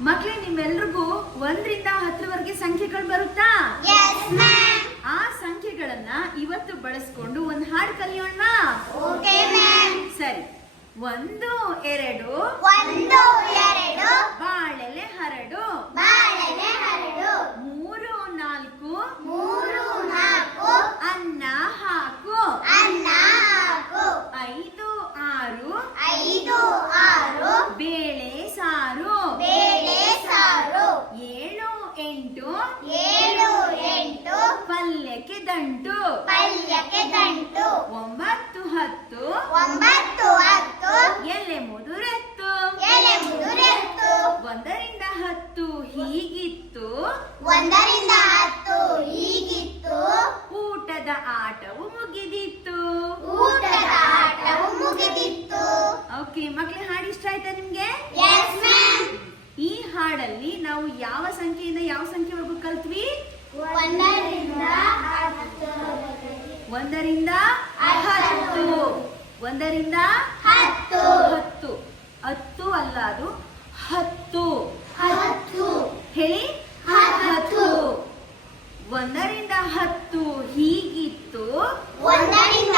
ಮಕ್ಳೇ ನಿಮ್ಮೆಲ್ರಿಗೂ ಒಂದರಿಂದ ಹತ್ತರವರೆಗೆ ಸಂಖ್ಯೆಗಳು ಬರುತ್ತಾ. ಆ ಸಂಖ್ಯೆಗಳನ್ನ ಇವತ್ತು ಬಳಸ್ಕೊಂಡು ಒಂದು ಹಾಡು ಕಲಿಯೋಣ. ಸರಿ. ಒಂದು ಎರಡು. ಒಂದು ಎರಡು. ಎಂಟು ಏಳು ಎಂಟು. ಪಲ್ಯಕ್ಕೆ ದಂಟು. ಪಲ್ಯಕ್ಕೆ ದಂಟು. ಒಂಬತ್ತು ಹತ್ತು. ಒಂಬತ್ತು ಹತ್ತು. ಎಲೆ ಮುದುರೆತ್ತು. ಎಲೆ ಮುದುರೆತ್ತು. ಒಂದರಿಂದ ಹತ್ತು ಹೀಗಿತ್ತು. ಒಂದರಿಂದ ಹತ್ತು ಹೀಗಿತ್ತು. ಊಟದ ಆಟವು ಮುಗಿದಿತ್ತು. ಊಟದ ಆಟವು ಮುಗಿದಿತ್ತು. ಓಕೆ ಮಕ್ಕಳಿಗೆ ಹಾಡು ಇಷ್ಟ ಆಯ್ತಾ ನಿಮ್ಗೆ? ಈ ಹಾಡಲ್ಲಿ ನಾವು ಯಾವ ಸಂಖ್ಯೆಯಿಂದ ಒಂದರಿಂದ ಹತ್ತು. ಒಂದರಿಂದ ಹತ್ತು. ಹತ್ತು. ಹತ್ತು ಅಲ್ಲ ಅದು ಹತ್ತು. ಹತ್ತು. ಹೇಳಿ? ಹತ್ತು. ಒಂದರಿಂದ ಹತ್ತು ಹೀಗಿತ್ತು. ಒಂದರಿಂದ